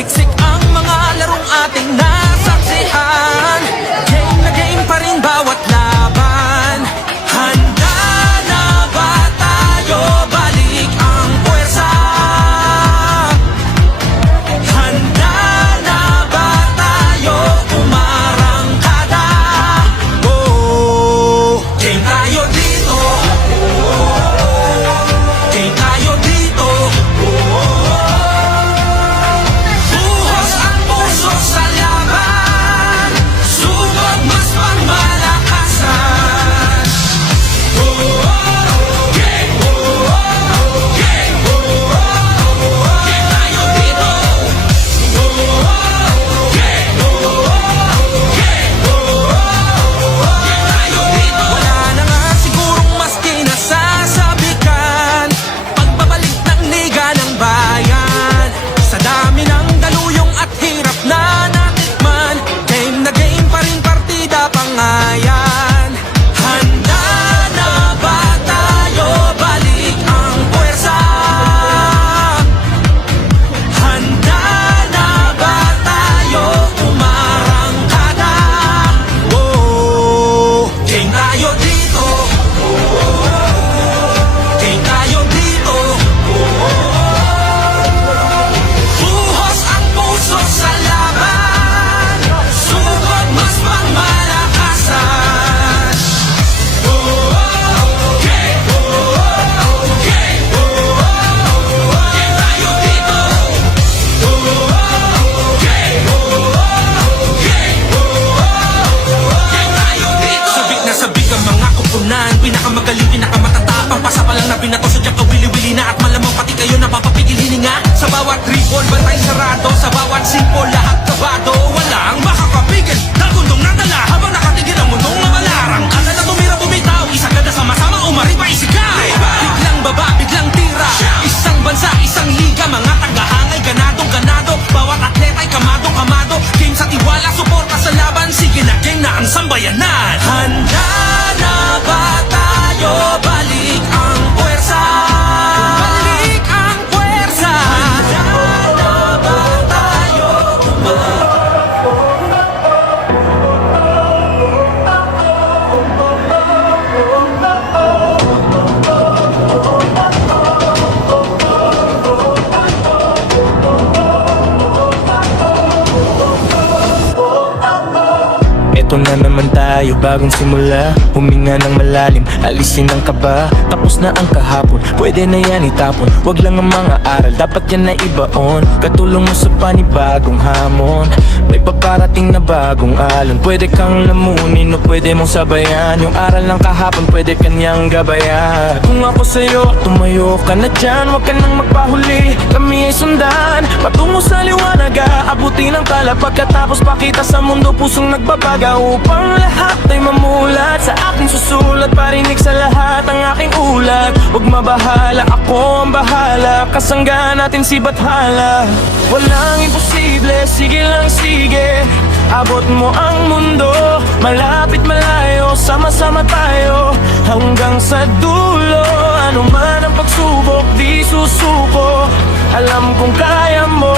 Siksik ang mga larong ating nasaksihan. Game na game pa rin bawat laban. Handa na ba tayo? Balik ang puwersa. Handa na ba tayo? Umarangkada. Oh, game tayo dito. Game tayo dito. Buhos ang puso sa laban. Sugod mas pangmalakasan. Game! Game! Game tayo dito. Game! Game tayo dito. Wala na nga sigurong mas kinasasabikan. Pagbabalik ng liga ng bayan. Sa dami ng daluyong at hirap na natikman. Game na game pa rin partida pangayan. Handa na ba tayo? Balik ang puwersa. Handa na ba tayo? Umarangkada. Oh, game tayo dito. Game tayo dito. Buhos ang puso sa laban. Sugod mas pangmalakasan. Game! Game! Game tayo dito. Game! Game tayo dito. Sabik na sabik ang mga kupunan. Pinakamagaling, pinakamatatapang. Pasa pa lang na binato sa diyak kawili-wili na. At malamang pati kayo napapapigil hininga. Sa bawat triple, bantay sarado. Sa bawat simple, lahat kabado. Walang makakapigil. Nagundong ng dala habang nakatigil ang mundong mamalarang. Kada na tumira bumitaw, isagad na sama-sama umariba isigaw. Biglang baba, biglang tira. Isang bansa, isang liga. Mga tagahangay, ganadong-ganado. Bawat atleta'y kamado-kamado. Game sa tiwala, suporta sa laban. Sige na, game na ang sambayanan. Handa na ba tayo? Balik ang puwersa. Balik ang puwersa. Handa na ba tayo? Eto na naman tayo, bagong simula. Huminga ng malalim, alisin ang kaba. Tapos na ang kahapon, pwede na yan itapon. Wag lang ang mga aral, dapat yan na ibaon. Katulong mo sa panibagong hamon. May paparating na bagong alon. Pwede kang lamunin o pwede mong sabayan. Yung aral ng kahapon, pwede kanyang gabayan. Kung ako sa'yo, tumayo ka na dyan. Wag ka nang magpahuli, kami ay sundan. Patungo sa liwanag, aabutin ang tala. Pagkatapos pakita sa mundo, pusong nagbabaga. Upang lahat ay mamulat. Sa aking susulat, parinig sa lahat ang aking ulat. Huwag mabahala, ako ang bahala. Kasangga natin si Bathala. Walang imposible, sige lang sige. Abot mo ang mundo, malapit malayo. Sama-sama tayo, hanggang sa dulo. Ano man ang pagsubok, di susuko. Alam kong kaya mo.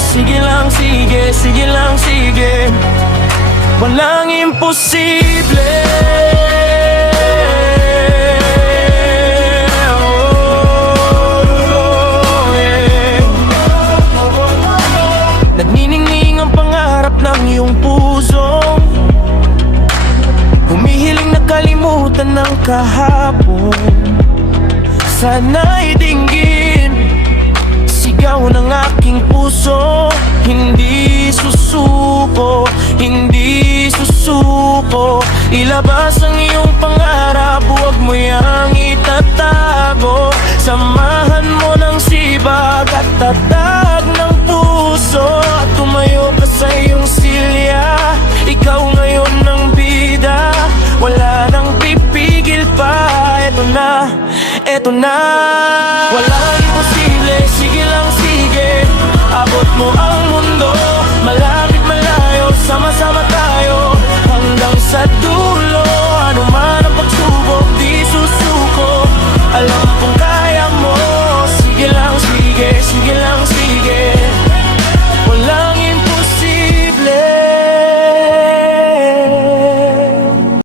Sige lang sige, sige lang sige. Walang imposible. Nagniningning ang pangarap ng iyong puso. Humihiling na kalimutan ng kahapon. Sana'y dinggin sigaw ng aking puso. Hindi susuko, hindi susuko. Ilabas ang iyong pangarap, huwag mo yang itatago. Samahan mo ng sibag at tatag ng puso.